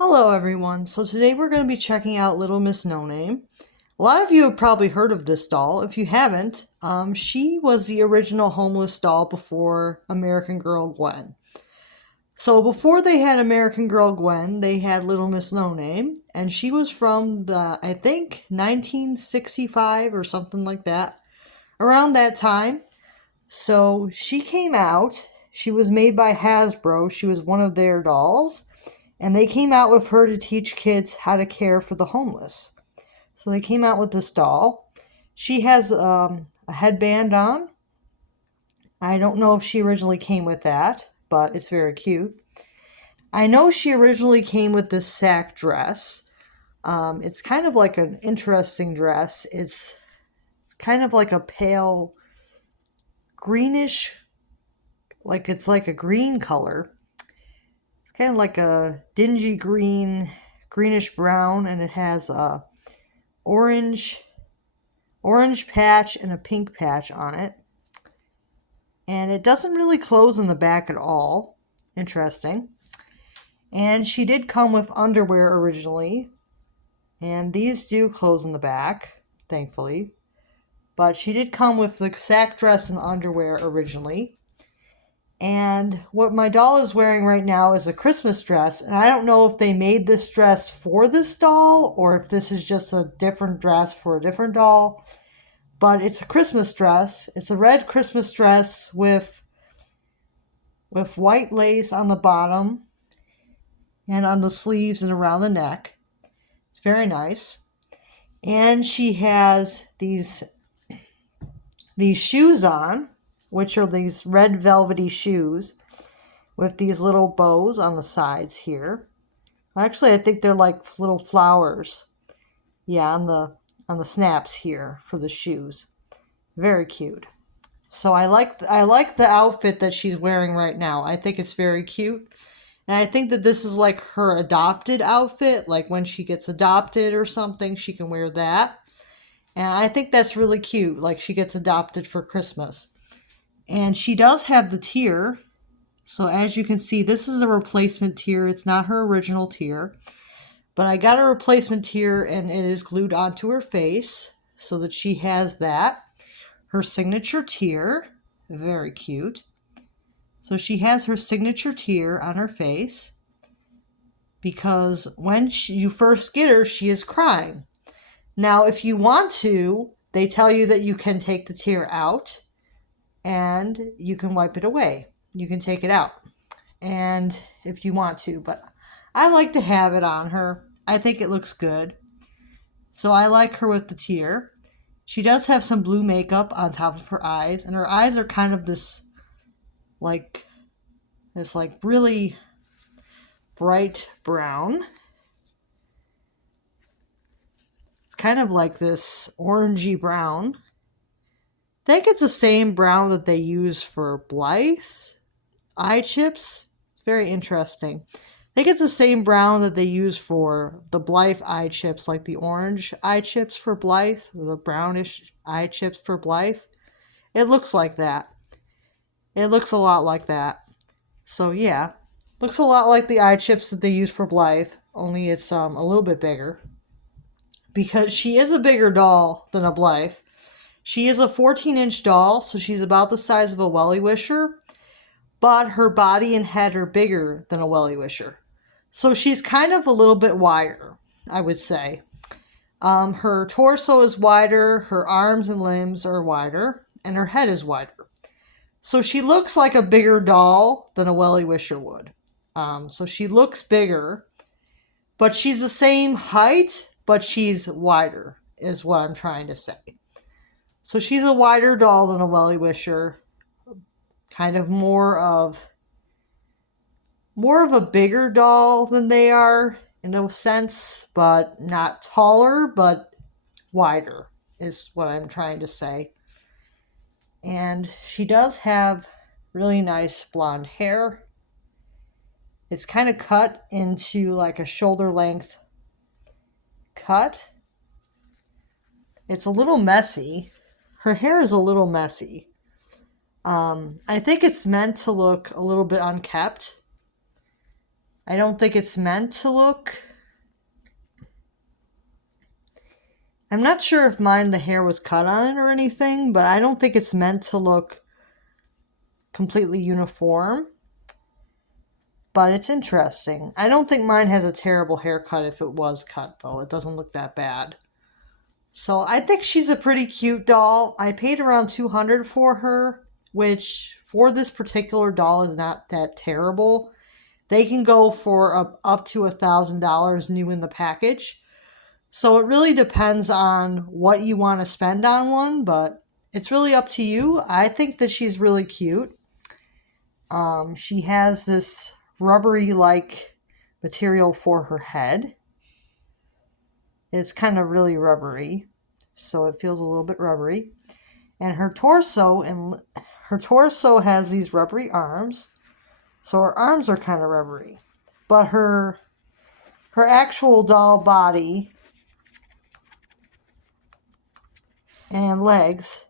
Hello everyone, so today we're going to be checking out Little Miss No Name. A lot of you have probably heard of this doll. If you haven't, she was the original homeless doll before American Girl Gwen. So before they had American Girl Gwen, they had Little Miss No Name, and she was from I think, 1965 or something like that, around that time. So she came out, she was made by Hasbro, she was one of their dolls, and they came out with her to teach kids how to care for the homeless. So they came out with this doll. She has a headband on. I don't know if she originally came with that, but it's very cute. I know she originally came with this sack dress. It's kind of like an interesting dress. It's kind of like a pale greenish, like it's like a green color. It's kind of like a dingy green, greenish brown, and it has a orange patch and a pink patch on it. And it doesn't really close in the back at all. Interesting. And she did come with underwear originally. And these do close in the back, thankfully. But she did come with the sack dress and underwear originally. And what my doll is wearing right now is a Christmas dress. And I don't know if they made this dress for this doll or if this is just a different dress for a different doll. But it's a Christmas dress. It's a red Christmas dress with white lace on the bottom and on the sleeves and around the neck. It's very nice. And she has these shoes on, which are these red velvety shoes with these little bows on the sides here. Actually, I think they're like little flowers. Yeah, on the snaps here for the shoes. Very cute. So I like the outfit that she's wearing right now. I think it's very cute. And I think that this is like her adopted outfit. Like when she gets adopted or something, she can wear that. And I think that's really cute. Like she gets adopted for Christmas. And she does have the tear. So as you can see, this is a replacement tear. It's not her original tear. But I got a replacement tear and it is glued onto her face so that she has that. Her signature tear. Very cute. So she has her signature tear on her face because when you first get her, she is crying. Now, if you want to, they tell you that you can take the tear out and you can wipe it away. You can take it out, and if you want to, but I like to have it on her. I think it looks good. So I like her with the tear. She does have some blue makeup on top of her eyes, and her eyes are kind of this really bright brown. It's kind of like this orangey brown. I think it's the same brown that they use for Blythe eye chips. It's very interesting. I think it's the same brown that they use for the Blythe eye chips, like the orange eye chips for Blythe, or the brownish eye chips for Blythe. It looks like that. It looks a lot like that. So yeah, looks a lot like the eye chips that they use for Blythe, only it's a little bit bigger. Because she is a bigger doll than a Blythe. She is a 14-inch doll, so she's about the size of a Welly Wisher, but her body and head are bigger than a Welly Wisher. So she's kind of a little bit wider, I would say. Her torso is wider, her arms and limbs are wider, and her head is wider. So she looks like a bigger doll than a Welly Wisher would. So she looks bigger, but she's the same height, but she's wider, is what I'm trying to say. So she's a wider doll than a Welly Wisher, kind of more of a bigger doll than they are in a sense, but not taller, but wider is what I'm trying to say. And she does have really nice blonde hair. It's kind of cut into like a shoulder length cut. It's a little messy. Her hair is a little messy. I think it's meant to look a little bit unkept. I don't think it's meant to look... I'm not sure if mine, the hair was cut on it or anything, but I don't think it's meant to look completely uniform. But it's interesting. I don't think mine has a terrible haircut if it was cut, though. It doesn't look that bad. So I think she's a pretty cute doll. I paid around $200 for her, which for this particular doll is not that terrible. They can go for up to $1,000 new in the package. So it really depends on what you want to spend on one, but it's really up to you. I think that she's really cute. She has this rubbery-like material for her head. It's kind of really rubbery, so it feels a little bit rubbery. And her torso has these rubbery arms, so her arms are kind of rubbery. But her actual doll body and legs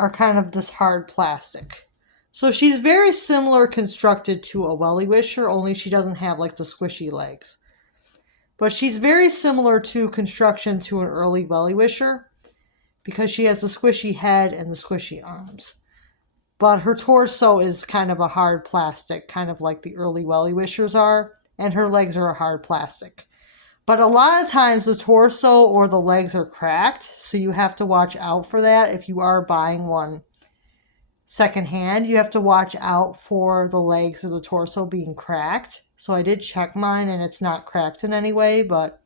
are kind of this hard plastic. So she's very similar constructed to a Wellie Wisher, only she doesn't have like the squishy legs. But she's very similar to construction to an early Wellie Wisher because she has the squishy head and the squishy arms. But her torso is kind of a hard plastic, kind of like the early Wellie Wishers are, and her legs are a hard plastic. But a lot of times the torso or the legs are cracked, so you have to watch out for that. If you are buying one secondhand, you have to watch out for the legs or the torso being cracked. So I did check mine and it's not cracked in any way, but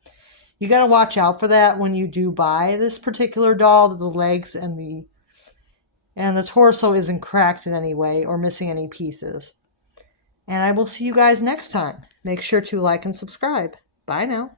you got to watch out for that when you do buy this particular doll, that the legs and the torso isn't cracked in any way or missing any pieces. And I will see you guys next time. Make sure to like and subscribe. Bye now.